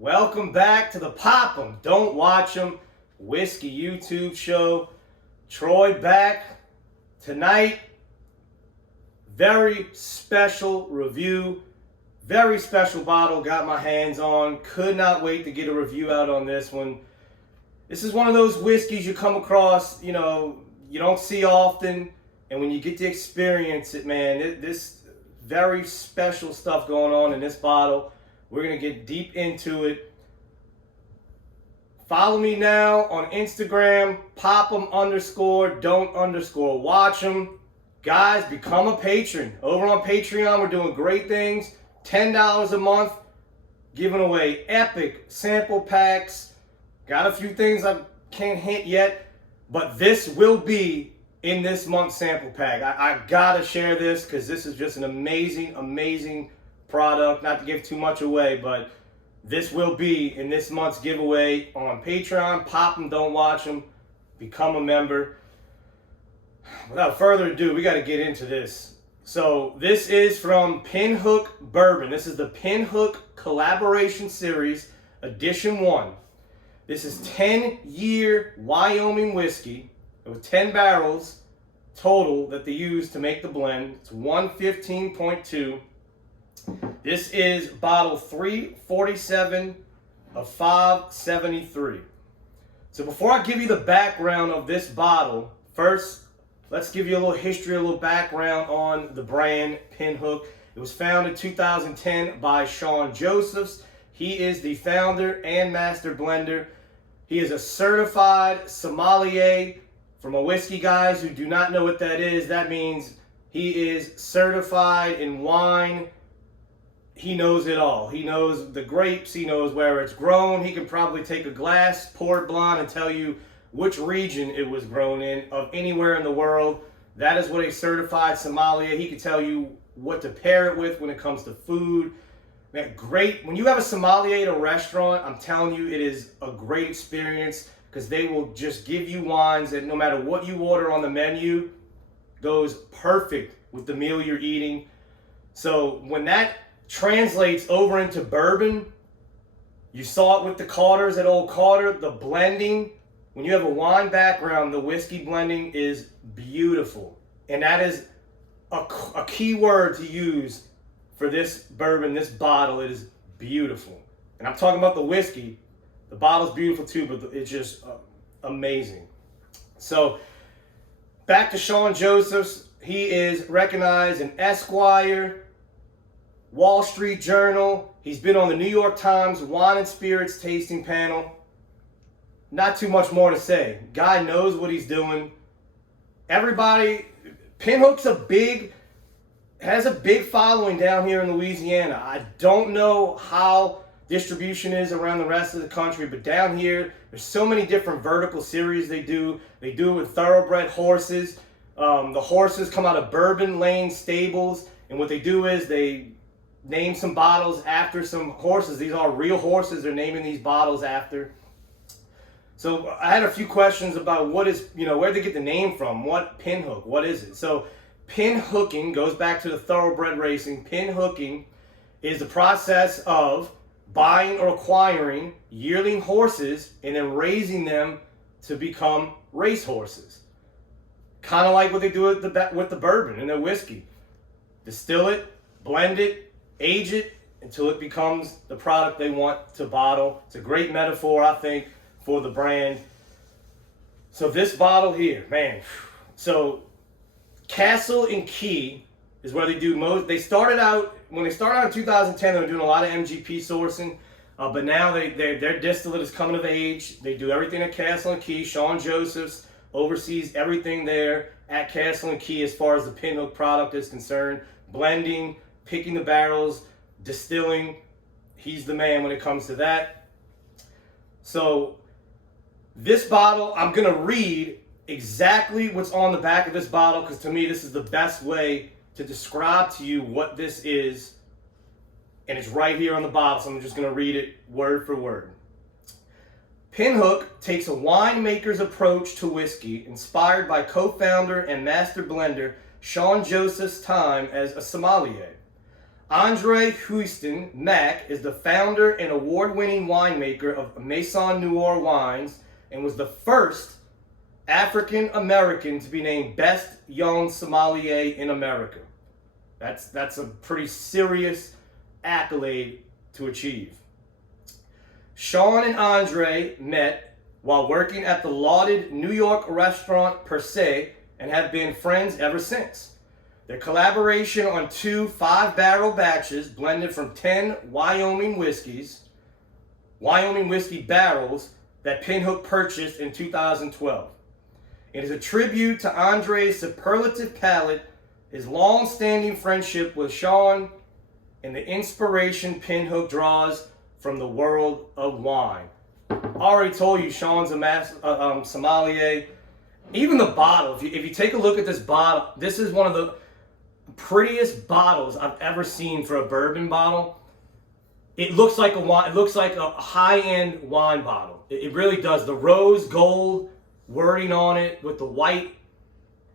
Welcome back to the Pop 'em, Don't Watch 'em Whiskey YouTube show. Troy back tonight. Very special review. Very special bottle got my hands on. Could not wait to get a review out on this one. This is one of those whiskeys you come across, you don't see often. And when you get to experience it, man, this very special stuff going on in this bottle. We're going to get deep into it. Follow me now on Instagram, pop'em_don't_watch''em. Guys, become a patron. Over on Patreon, we're doing great things. $10 a month, giving away epic sample packs. Got a few things I can't hint yet, but this will be in this month's sample pack. I gotta share this because this is just an amazing product. Not to give too much away, but this will be in this month's giveaway on Patreon. Pop 'em, don't watch 'em. Become a member. Without further ado, we got to get into this. So this is from Pinhook Bourbon. This is the Pinhook Collaboration Series, Edition 1. This is 10-year Wyoming whiskey. It was 10 barrels total that they used to make the blend. It's 115.2. This is bottle 347 of 573. So before I give you the background of this bottle, first, let's give you a little history, a little background on the brand Pinhook. It was founded in 2010 by Sean Josephs. He is the founder and master blender. He is a certified sommelier. For my whiskey guys who do not know what that is, that means he is certified in wine. He knows it all. He knows the grapes. He knows where it's grown. He can probably take a glass, pour it blonde, and tell you which region it was grown in of anywhere in the world. That is what a certified sommelier. He can tell you what to pair it with when it comes to food. Man, great. When you have a sommelier at a restaurant, I'm telling you, it is a great experience because they will just give you wines that no matter what you order on the menu, goes perfect with the meal you're eating. So when that translates over into bourbon, you saw it with the Carters at Old Carter, the blending. When you have a wine background, the whiskey blending is beautiful. And that is a key word to use for this bourbon, this bottle. It is beautiful. And I'm talking about the whiskey. The bottle's beautiful too, but it's just amazing. So back to Sean Josephs. He is recognized in Esquire, Wall Street Journal. He's been on the New York Times Wine and Spirits tasting panel. Not too much more to say. Guy knows what he's doing. Everybody, Pinhook's has a big following down here in Louisiana. I don't know how distribution is around the rest of the country, but down here, there's so many different vertical series they do. They do it with thoroughbred horses. The horses come out of Bourbon Lane stables, and what they do is they name some bottles after some horses. These are real horses they're naming these bottles after. So I had a few questions about where'd they get the name from? What Pinhook? What is it? So pinhooking goes back to the thoroughbred racing. Pinhooking is the process of buying or acquiring yearling horses and then raising them to become race horses. Kind of like what they do with the bourbon and their whiskey. Distill it, blend it, age it until it becomes the product they want to bottle. It's a great metaphor, I think, for the brand. So this bottle here, man. So Castle and Key is where they do most. When they started out in 2010, they were doing a lot of MGP sourcing, but now their distillate is coming of age. They do everything at Castle and Key. Sean Josephs oversees everything there at Castle and Key as far as the Pinhook product is concerned. Blending, picking the barrels, distilling. He's the man when it comes to that. So this bottle, I'm going to read exactly what's on the back of this bottle because to me this is the best way to describe to you what this is, and it's right here on the bottle, so I'm just going to read it word for word. Pinhook takes a winemaker's approach to whiskey inspired by co-founder and master blender Sean Joseph's time as a sommelier. Andre Houston Mack is the founder and award-winning winemaker of Maison Noir Wines and was the first African American to be named Best Young Sommelier in America. That's a pretty serious accolade to achieve. Sean and Andre met while working at the lauded New York restaurant Per Se and have been friends ever since. Their collaboration on 2 5-barrel batches blended from 10 Wyoming whiskey barrels that Pinhook purchased in 2012. It is a tribute to Andre's superlative palate, his long-standing friendship with Sean, and the inspiration Pinhook draws from the world of wine. I already told you Sean's a sommelier. Even the bottle, if you take a look at this bottle, this is one of the prettiest bottles I've ever seen for a bourbon bottle. It looks like a wine. It looks like a high-end wine bottle. It really does. The rose gold wording on it with the white,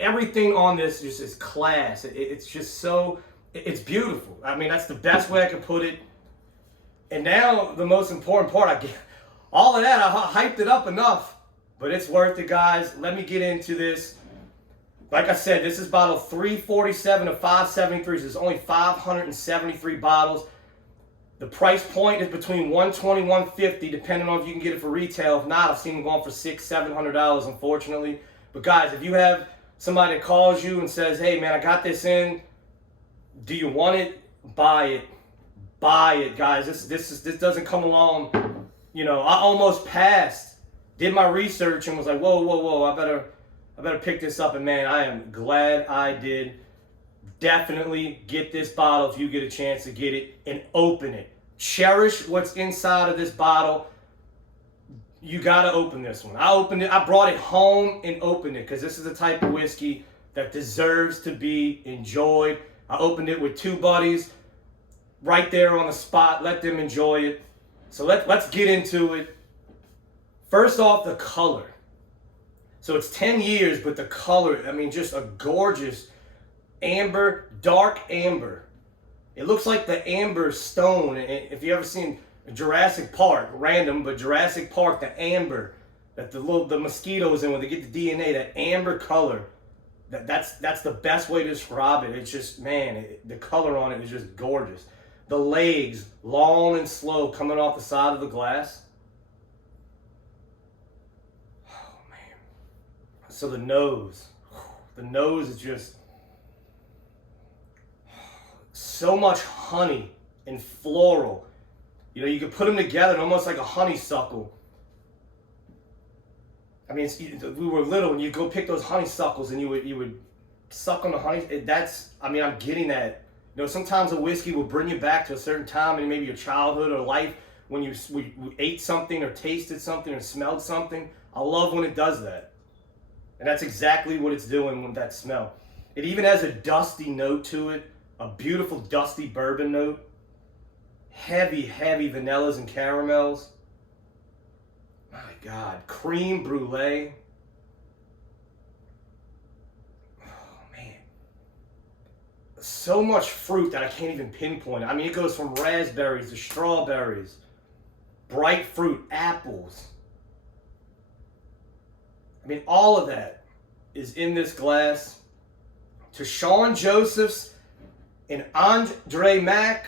everything on this just is class. It's just so, it's beautiful. I mean, that's the best way I can put it. And now the most important part, all of that, I hyped it up enough, but it's worth it, guys. Let me get into this. Like I said, this is bottle 347 of 573. So there's only 573 bottles. The price point is between $120 and $150, depending on if you can get it for retail. If not, I've seen them going for $600, $700, unfortunately. But guys, if you have somebody that calls you and says, "Hey man, I got this in. Do you want it?" Buy it. Buy it, guys. This doesn't come along. You know, I almost passed, did my research, and was like, whoa, I better pick this up. And man, I am glad I did. Definitely get this bottle if you get a chance to get it and open it. Cherish what's inside of this bottle. You gotta open this one. I opened it. I brought it home and opened it because this is the type of whiskey that deserves to be enjoyed. I opened it with 2 buddies right there on the spot. Let them enjoy it. So let's get into it. First off, the color. So it's 10 years, but the color, I mean, just a gorgeous amber, dark amber. It looks like the amber stone. If you ever seen Jurassic Park, random, but Jurassic Park, the amber that the mosquitoes in when they get the DNA, that amber color. That's the best way to describe it. It's just, man, the color on it is just gorgeous. The legs, long and slow, coming off the side of the glass. Oh man. So the nose is just so much honey and floral. You know, you could put them together almost like a honeysuckle. I mean, we were little and you go pick those honeysuckles and you would suck on the honey. I'm getting that. You know, sometimes a whiskey will bring you back to a certain time in maybe your childhood or life when you ate something or tasted something or smelled something. I love when it does that. And that's exactly what it's doing with that smell. It even has a dusty note to it, a beautiful dusty bourbon note. Heavy vanillas and caramels. My God, creme brulee. So much fruit that I can't even pinpoint. I mean, it goes from raspberries to strawberries, bright fruit, apples. I mean, all of that is in this glass. To Sean Josephs and Andre Mack,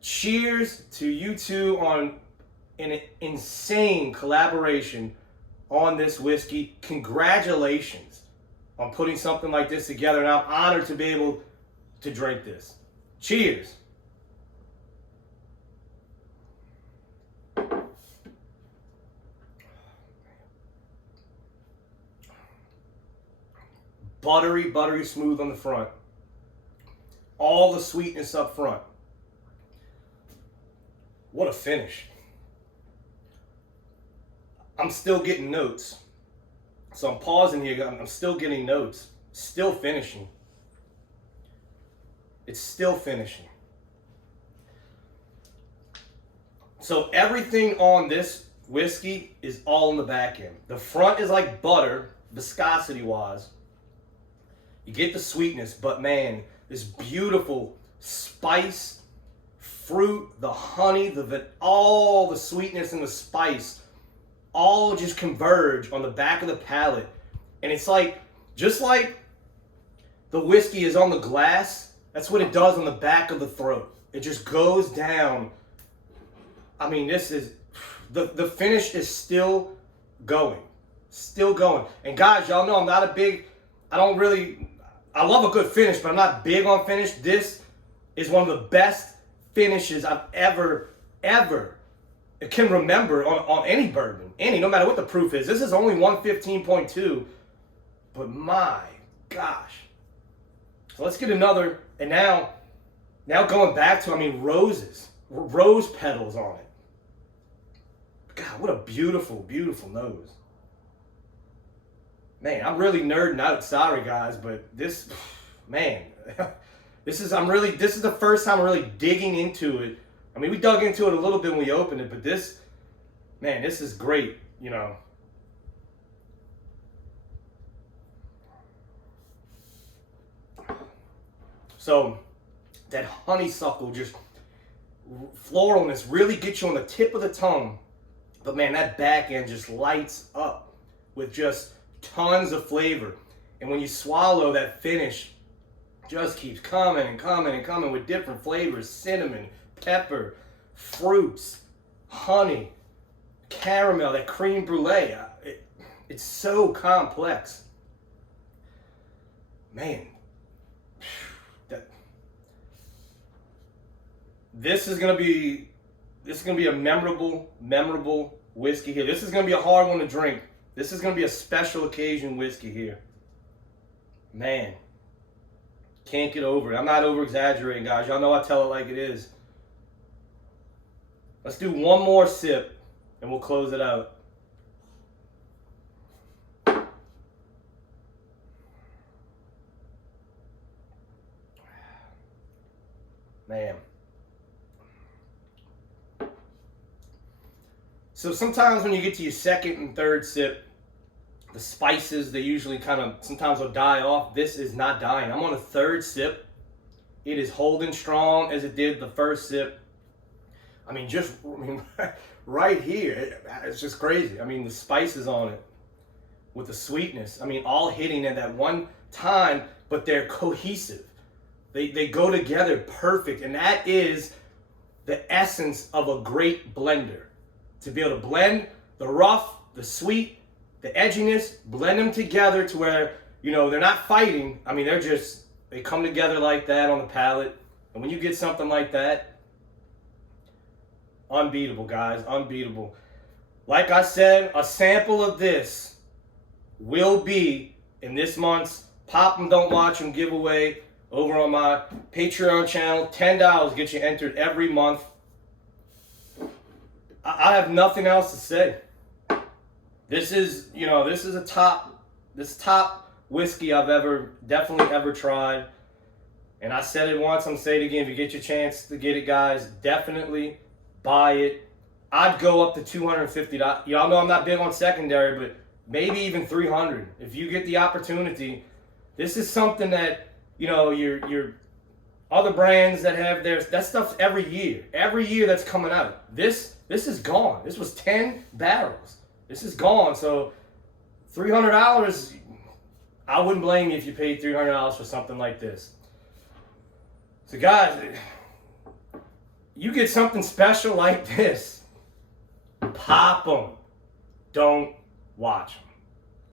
cheers to you two on an insane collaboration on this whiskey. Congratulations on putting something like this together, and I'm honored to be able to drink this. Cheers. Buttery smooth on the front. All the sweetness up front. What a finish. I'm still getting notes. So I'm pausing here. I'm still getting notes. Still finishing. It's still finishing. So everything on this whiskey is all in the back end. The front is like butter, viscosity wise. You get the sweetness, but man, this beautiful spice, fruit, the honey, all the sweetness and the spice all just converge on the back of the palate. And it's like, just like the whiskey is on the glass, that's what it does on the back of the throat. It just goes down. I mean, this is, the finish is still going. Still going. And guys, y'all know I'm not a big, I love a good finish, but I'm not big on finish. This is one of the best finishes I've ever can remember on any bourbon. No matter what the proof is. This is only 115.2, but my gosh. So let's get another, and now going back to, I mean, rose petals on it. God, what a beautiful, beautiful nose. Man, I'm really nerding out. Sorry, guys, but this, man, this is the first time I'm really digging into it. I mean, we dug into it a little bit when we opened it, but this, man, this is great, you know. So, that honeysuckle, just floralness really gets you on the tip of the tongue. But man, that back end just lights up with just tons of flavor. And when you swallow, that finish just keeps coming and coming and coming with different flavors. Cinnamon, pepper, fruits, honey, caramel, that creme brulee. It's so complex. Man, this is gonna be a memorable whiskey here. This is gonna be a hard one to drink. This is gonna be a special occasion whiskey here. Man, can't get over it. I'm not over exaggerating, guys. Y'all know I tell it like it is. Let's do one more sip and we'll close it out. Man. So sometimes when you get to your second and third sip, the spices, they usually sometimes will die off. This is not dying. I'm on the third sip. It is holding strong as it did the first sip. I mean, right here, it's just crazy. I mean, the spices on it with the sweetness, I mean, all hitting at that one time, but they're cohesive. They go together perfect. And that is the essence of a great blender. To be able to blend the rough, the sweet, the edginess, blend them together to where, you know, they're not fighting. I mean, they come together like that on the palate. And when you get something like that, unbeatable, guys, unbeatable. Like I said, a sample of this will be in this month's Pop 'em, Don't Watch 'em giveaway over on my Patreon channel. $10 gets you entered every month. I have nothing else to say. This is top whiskey I've definitely ever tried. And I said it once, I'm saying it again. If you get your chance to get it, guys, definitely buy it. I'd go up to $250. Y'all know I'm not big on secondary, but maybe even $300 if you get the opportunity. This is something that, you know, your other brands that have that stuff's every year that's coming out. This is gone. This was 10 barrels. This is gone. So $300, I wouldn't blame you if you paid $300 for something like this. So guys, you get something special like this, pop them, don't watch them.